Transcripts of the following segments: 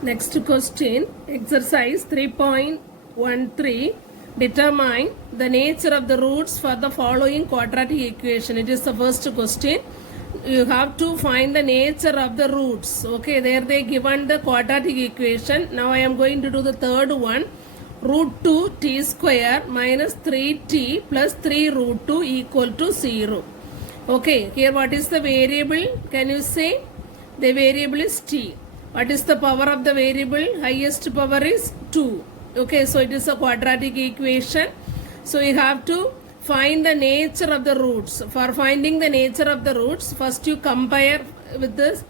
Next question, exercise 3.13. Determine the nature of the roots for the following quadratic equation. It is the first question. You have to find the nature of the roots. Okay, there they given the quadratic equation. Now I am going to do the third one. Root 2 t square minus 3t plus 3 root 2 equal to 0. Okay, here what is the variable? Can you say? The variable is t. What is the power of the variable? Highest power is 2. Okay, so it is a quadratic equation. So you have to find the nature of the roots. For finding the nature of the roots, first you compare with this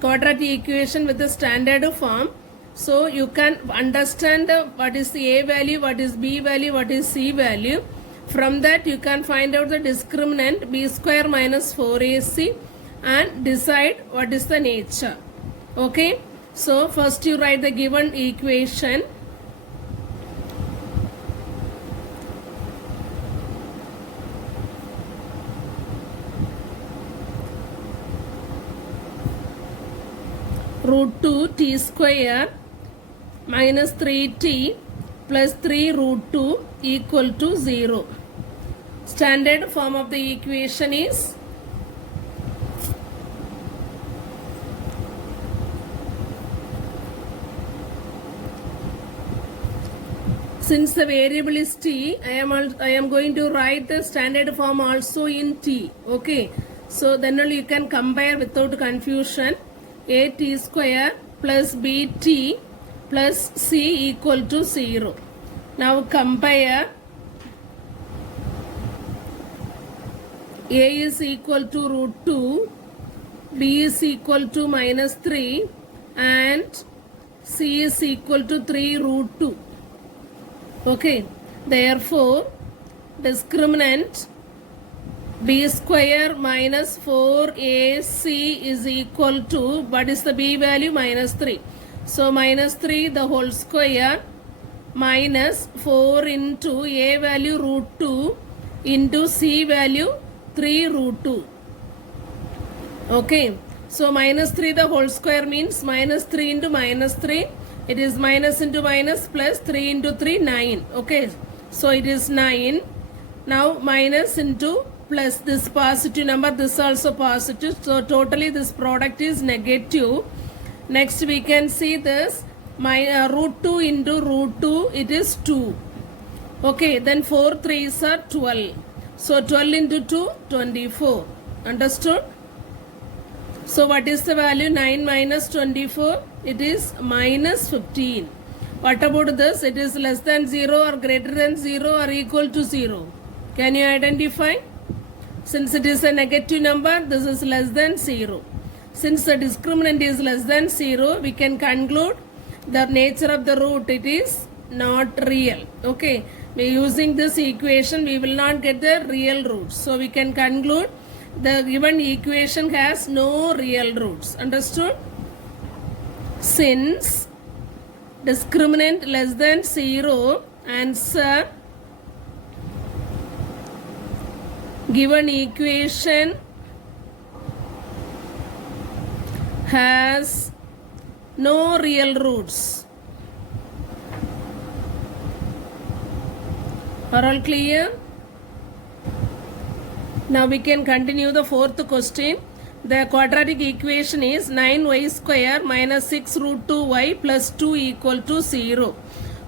quadratic equation with the standard form. So you can understand what is the a value, what is b value, what is c value. From that you can find out the discriminant b square minus 4ac and decide what is the nature. Okay, so first you write the given equation. Root 2 t square minus 3t plus 3 root 2 equal to 0. Standard form of the equation is since the variable is t, I am going to write the standard form also in t. Okay, so then only you can compare without confusion. A t square plus b t plus c equal to 0. Now compare. A is equal to root 2, b is equal to minus 3 and c is equal to 3 root 2. Okay, therefore discriminant b square minus 4ac is equal to, what is the b value? Minus 3. So minus 3 the whole square minus 4 into a value root 2 into c value 3 root 2. Okay, so minus 3 the whole square means minus 3 into minus 3. It is minus into minus plus 3 into 3, 9. Okay, so it is 9. Now minus into plus this positive number, this also positive. So totally this product is negative. Next we can see this root 2 into root 2, it is 2. Okay, then 4 3s are 12. So 12 into 2, 24. Understood? So what is the value? 9 minus 24? It is minus 15. What about this? It is less than 0 or greater than 0 or equal to 0. Can you identify? Since it is a negative number, this is less than 0. Since the discriminant is less than 0, we can conclude the nature of the root, it is not real. Okay, by using this equation, we will not get the real roots. So we can conclude the given equation has no real roots. Understood? Since discriminant less than 0, answer given equation has no real roots. Are all clear? Now we can continue the fourth question. The quadratic equation is 9y square minus 6 root 2y plus 2 equal to 0.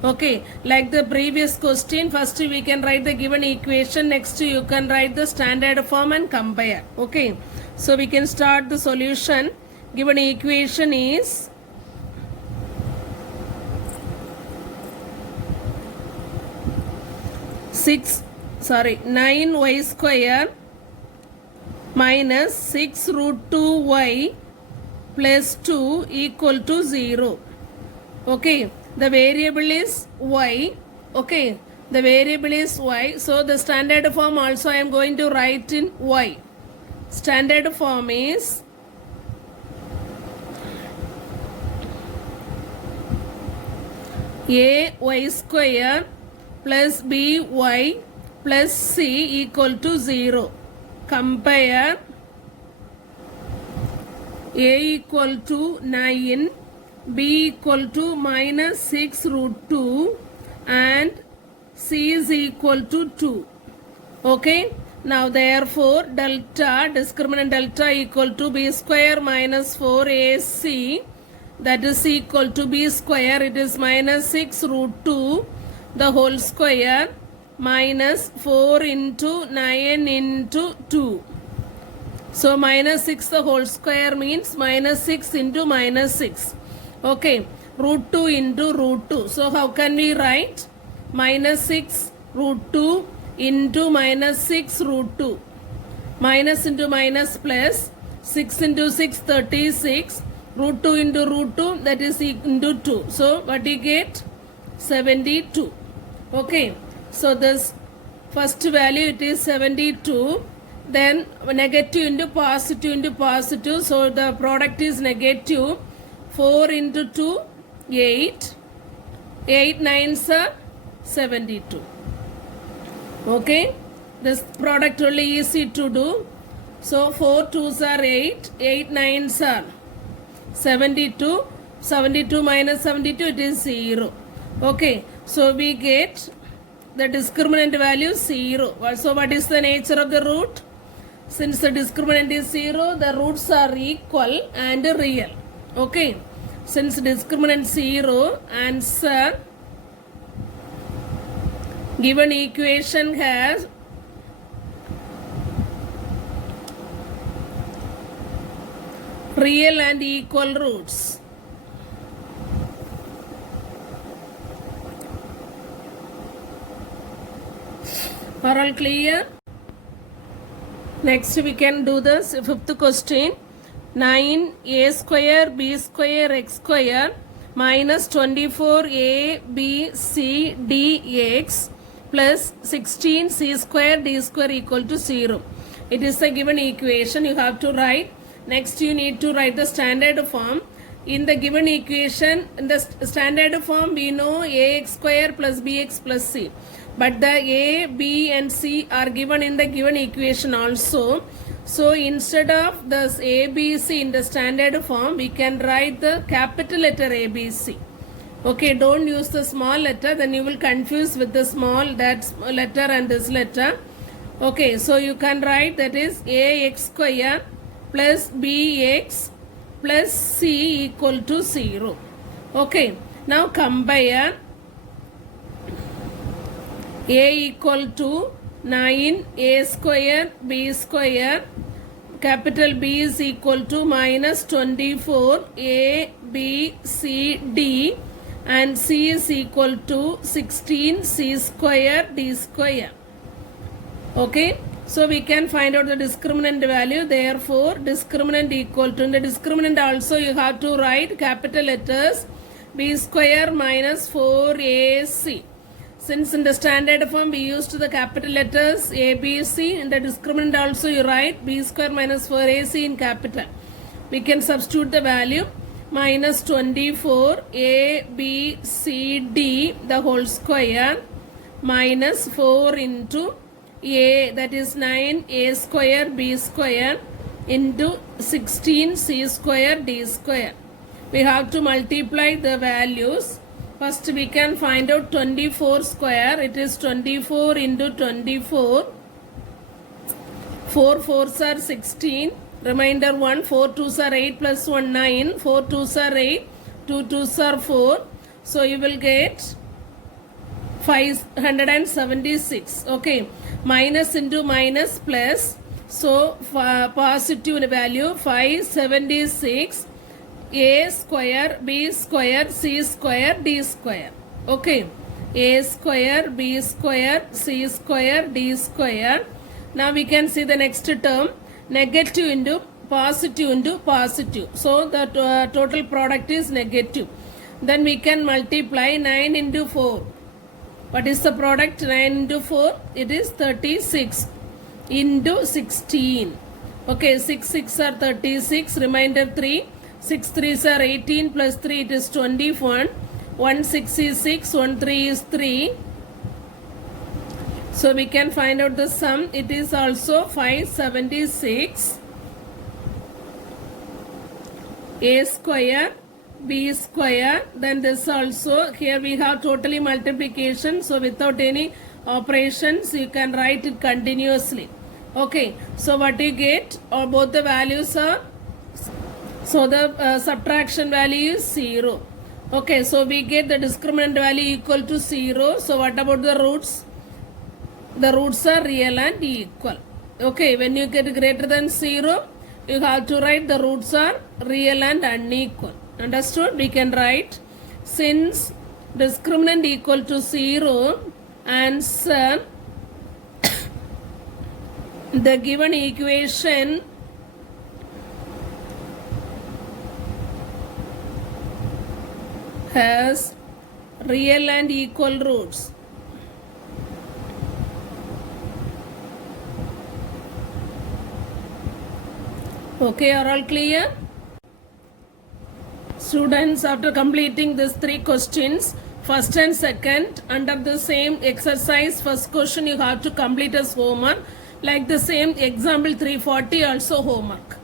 Okay, like the previous question, first we can write the given equation, next you can write the standard form and compare. Okay, so we can start the solution. Given equation is nine y square minus 6 root 2y plus 2 equal to 0. Okay, the variable is y. Okay, the variable is y. So the standard form also I am going to write in y. Standard form is a y square plus b y plus c equal to 0. Compare a equal to 9, b equal to minus 6 root 2 and c is equal to 2. Okay. Now therefore delta, discriminant delta equal to b square minus 4ac, that is equal to b square, it is minus 6 root 2 the whole square minus 4 into 9 into 2. So minus 6 the whole square means minus 6 into minus 6. Okay, root 2 into root 2. So how can we write? Minus 6 root 2 into minus 6 root 2. Minus into minus plus, 6 into 6 36, root 2 into root 2, that is into 2. So what you get? 72. Okay, so this first value it is 72. Then negative into positive, so the product is negative. 4 into 2, 8. 8 9s are 72. Okay, this product only easy to do. So 4 2s are 8, 8 9s are 72. 72 minus 72, it is 0. Okay, so we get the discriminant value 0. So what is the nature of the root? Since the discriminant is 0, the roots are equal and real. Okay, since discriminant 0, answer given equation has real and equal roots. Are all clear? Next we can do this fifth question. 9a square b square x square minus 24a b c dx plus 16c square d square equal to 0. It is a given equation. You have to write. Next you need to write the standard form. In the given equation, in the standard form we know ax square plus bx plus c. But the a, b and c are given in the given equation also. So instead of this a, b, c in the standard form, we can write the capital letter a, b, c. Okay, don't use the small letter, then you will confuse with the small, that letter and this letter. Okay, so you can write that is ax square plus bx plus c equal to 0. Okay, now compare. A equal to 9a square b square, capital B is equal to minus 24 a b c d and c is equal to 16 c square d square. Okay, so we can find out the discriminant value. Therefore discriminant equal to, in the discriminant also you have to write capital letters b square minus 4ac. Since in the standard form we used the capital letters a, b, c, in the discriminant also you write b square minus 4ac in capital. We can substitute the value minus 24 a, b, c, d the whole square minus 4 into a, that is 9a square b square into 16 c square d square. We have to multiply the values. First we can find out 24 square. It is 24 into 24. 4 4s are 16. Remainder 1. 4 2s are 8 plus 1 9. 4 2s are 8. 2 2s are 4. So you will get 576. Okay. Minus into minus plus. So positive value 576. A square, b square, c square, d square. Okay. A square, b square, c square, d square. Now we can see the next term. Negative into positive. So the total product is negative. Then we can multiply 9 into 4. What is the product? 9 into 4. It is 36 into 16. Okay. 6 6 are 36. Remainder 3. 6 3s are 18 plus 3 it is 21. 1 6 is 6, 1 3 is 3. So we can find out the sum. It is also 576. A square, b square. Then this also, here we have totally multiplication. So without any operations, you can write it continuously. Okay, so what you get, or both the values are, so the subtraction value is 0. Okay, so we get the discriminant value equal to 0. So what about the roots? The roots are real and equal. Okay, when you get greater than 0, you have to write the roots are real and unequal. Understood? We can write, since discriminant equal to 0, answer the given equation has real and equal roots. Okay, are all clear? Students, after completing these 3 questions, first and second, under the same exercise, first question you have to complete as homework. Like the same example 340 also homework.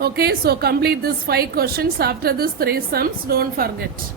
Okay, so complete these 5 questions after these 3 sums, don't forget.